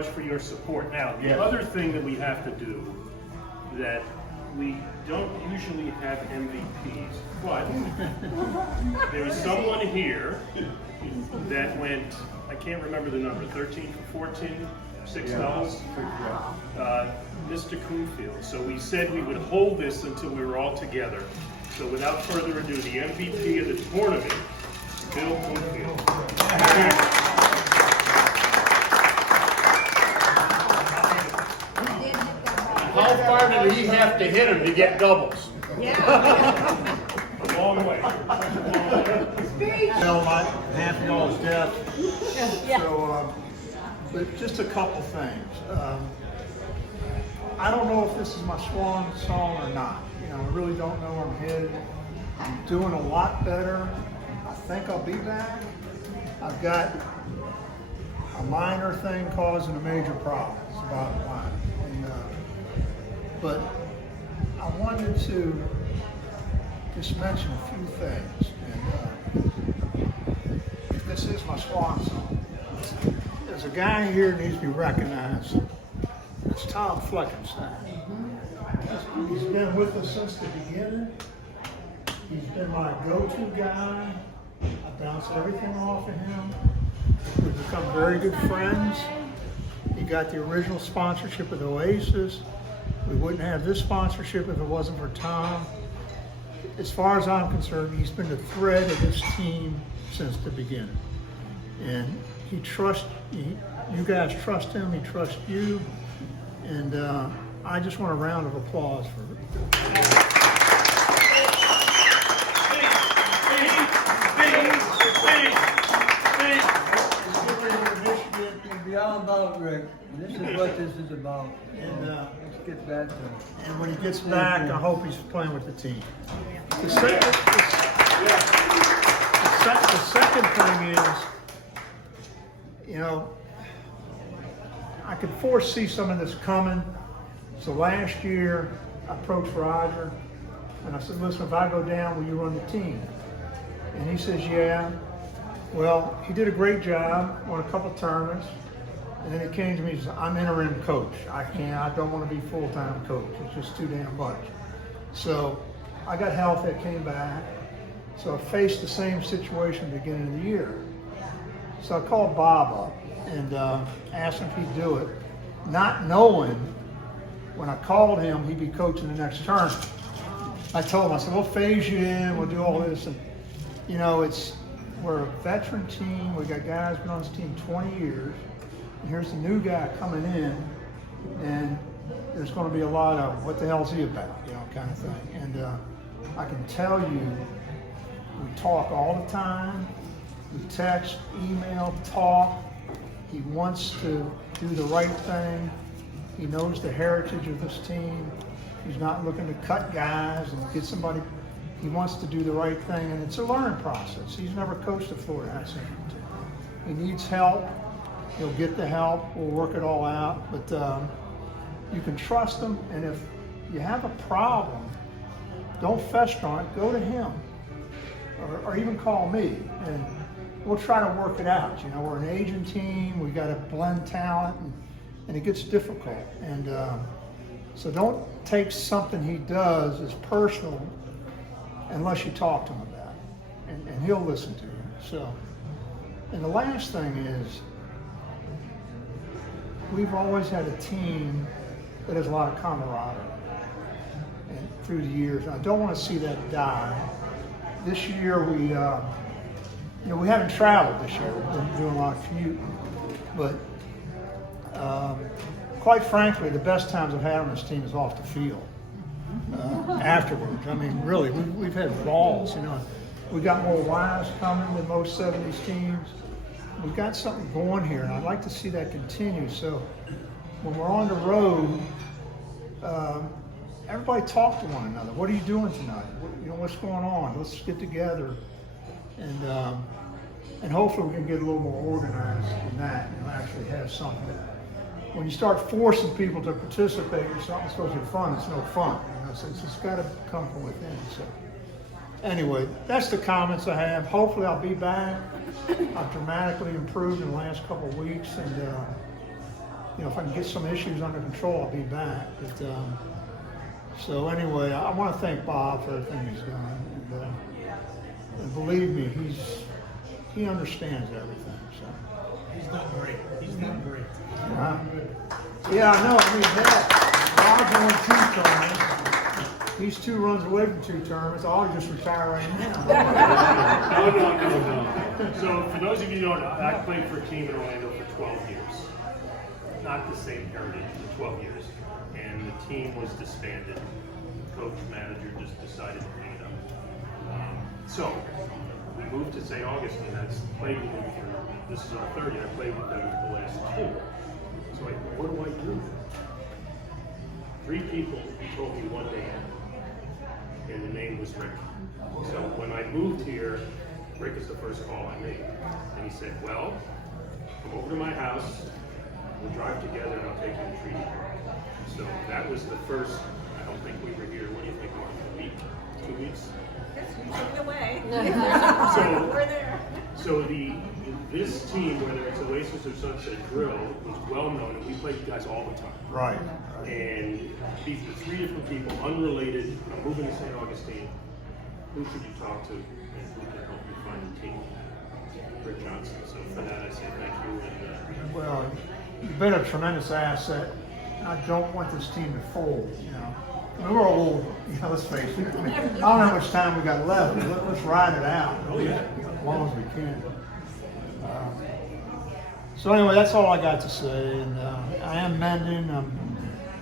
much for your support. Now, the Yes. other thing that we have to do that we don't usually have MVPs, but there is someone here that went, I can't remember the number, 13 for 14, 6 doubles. Mr. Coonfield. So we said we would hold this until we were all together. So without further ado, the MVP of the tournament, Bill Coonfield. How far did he have to hit him to get doubles? A long way. Well, my half y'all's death. So, but just a couple things. I don't know if this is my swan song or not. You know, I really don't know where I'm headed. I'm doing a lot better. I think I'll be back. I've got a minor thing causing a major problem. It's the bottom line. And, but I wanted to just mention a few things. And if this is my swan song, there's a guy here that needs to be recognized. It's Tom Fleckenstein. He's been with us since the beginning. He's been my go-to guy. I bounce everything off of him. We've become very good friends. He got the original sponsorship with Oasis. We wouldn't have this sponsorship if it wasn't for Tom. As far as I'm concerned, he's been the thread of this team since the beginning. And he trusts, you guys trust him, he trusts you. And I just want a round of applause for Beyond about Rick, this is what this is about. And Let's get back to it. and when he gets back, I hope he's playing with the team. The second thing is, you know, I could foresee some of this coming. So last year, I approached Roger and I said, listen, if I go down, will you run the team? And he says, yeah. Well, he did a great job, won a couple tournaments. And then he came to me and said, I'm interim coach. I don't want to be full-time coach. It's just too damn much. So I got healthy, I came back. So I faced the same situation at the beginning of the year. So I called Bob up and asked him if he'd do it, not knowing when I called him he'd be coaching the next tournament. I told him, I said, we'll phase you in, we'll do all this. And you know, we're a veteran team. We got guys been on this team 20 years. And here's a new guy coming in, and there's going to be a lot of what the hell's he about, you know, kind of thing. And I can tell you, we talk all the time. We text, email, talk. He wants to do the right thing. He knows the heritage of this team. He's not looking to cut guys and get somebody. He wants to do the right thing, and it's a learning process. He's never coached a Florida High School team. He needs help. He'll get the help. We'll work it all out. But you can trust him, and if you have a problem, don't fester on it. Go to him, or even call me, and we'll try to work it out. You know, we're an aging team. We got to blend talent, and it gets difficult. And so don't take something he does as personal unless you talk to him about it, and he'll listen to you. So, and the last thing is, we've always had a team that has a lot of camaraderie and through the years. And I don't want to see that die. This year we, we haven't traveled this year. We've been doing a lot of commuting, but quite frankly, the best times I've had on this team is off the field. Afterwards, I mean, really, we've had balls. You know, we got more wives coming than most 70s teams. We've got something going here, and I'd like to see that continue. So when we're on the road, everybody talk to one another. What are you doing tonight? What's going on? Let's get together, and hopefully we can get a little more organized than that, and actually have something. When you start forcing people to participate in something that's supposed to be fun, it's no fun. So it's got to come from within. So anyway, that's the comments I have. Hopefully I'll be back. I've dramatically improved in the last couple of weeks, and if I can get some issues under control, I'll be back. But, so anyway, I want to thank Bob for everything he's done. And believe me, he understands everything. So. He's done great. He's done great. Yeah, I know. I mean, Bob's won 2 tournaments. These 2 runs away from 2 tournaments. I'll just retire right now. No. So for those of you who don't know, I played for a team in Orlando for 12 years. Not the same heritage, but 12 years. And the team was disbanded. Coach, manager just decided to hang it up. So we moved to St. Augustine. I played with them for, this is our 3rd year. I played with them the last 2. So what do I do? 3 people told me one name, and the name was Rick. So when I moved here, Rick is the first call I made. And he said, well, come over to my house, we'll drive together and I'll take you to Treaty Park. So that was the first, I don't think we were here, what do you think, Mark, a week, 2 weeks? Yes, you took it away. So We're there. This team, whether it's Oasis or Sunset Grille, was well known, and we played you guys all the time. Right. And these were 3 different people, unrelated. I'm moving to St. Augustine. Who should you talk to, and who can help you find a team? Rick Johnson. So for that, I say thank you. And Well, you've been a tremendous asset. I don't want this team to fold. I mean, we're old. Let's face it. I mean, I don't know how much time we got left. But let's ride it out. As long as we can. So anyway, that's all I got to say. And I am mending. I'm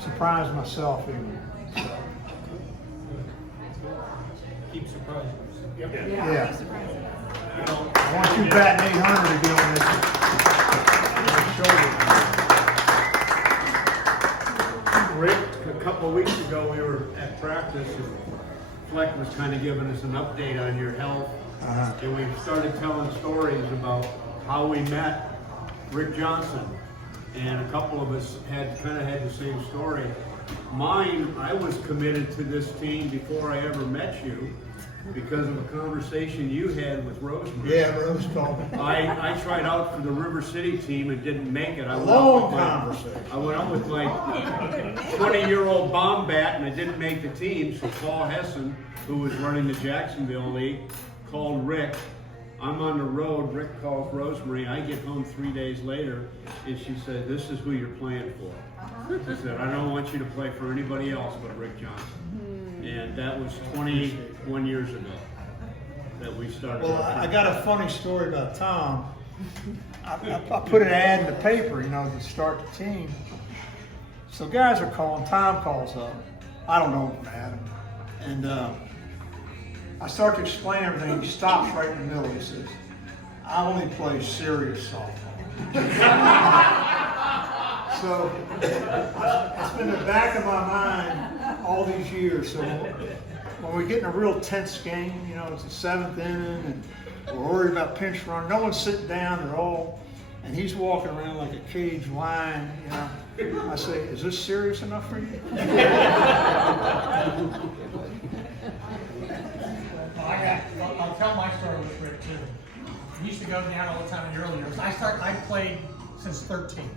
surprised myself even. So. Keep surprising. Yeah. I want you batting 800 again on this shoulder. Rick, a couple of weeks ago, we were at practice, and Fleck was kind of giving us an update on your health. And we started telling stories about how we met Rick Johnson. And a couple of us had the same story. Mine, I was committed to this team before I ever met you because of a conversation you had with Rosemary. Yeah, Rose called me. I tried out for the River City team and didn't make it. I went out with my 20-year-old bomb bat and I didn't make the team. So Paul Hessen, who was running the Jacksonville League, called Rick. I'm on the road. Rick calls Rosemary. I get home 3 days later and she said, "This is who you're playing for." She said, "I don't want you to play for anybody else but Rick Johnson." And that was 21 years ago that we started. Well, I got a funny story about Tom. I put an ad in the paper, to start the team. So guys are calling. Tom calls up. I don't know Adam. And I start to explain everything. He stops right in the middle. He says, "I only play serious softball." So it's been in the back of my mind all these years. So when we get in a real tense game, it's the 7th inning, and we're worried about pinch run. No one's sitting down at all, and he's walking around like a caged lion. I say, "Is this serious enough for you?" I'll tell my story with Rick too. We used to go down all the time in the early years. I played since 13.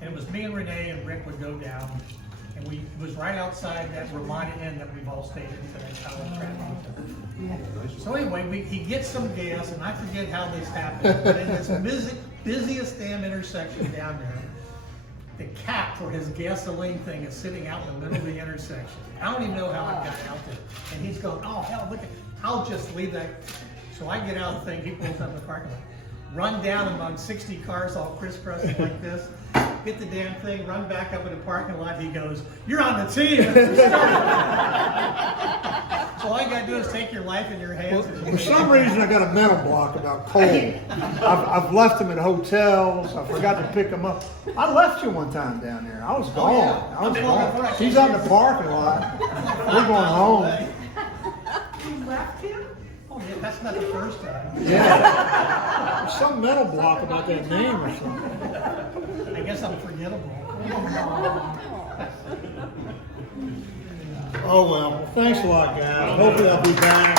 And it was me and Renee and Rick would go down. And it was right outside that Ramada Inn that we've all stayed in today, College Traffic. So anyway, he gets some gas, and I forget how this happened. But in this busiest damn intersection down there, the cap for his gasoline thing is sitting out in the middle of the intersection. I don't even know how it got out there. And he's going, "Oh hell, look at, I'll just leave that." So I get out of the thing, he pulls up in the parking lot. Run down among 60 cars all crisscrossing like this, get the damn thing, run back up in the parking lot. He goes, "You're on the team." So all you gotta do is take your life in your hands. For some reason, I got a mental block about Cole. I've left him at hotels. I forgot to pick him up. I left you one time down there. I was gone. He's out in the parking lot. We're going home. You left him? Oh yeah, that's not the first time. Yeah. There's some mental block about that name or something. I guess I'm forgettable. Oh well, thanks a lot, guys. Hopefully I'll be back.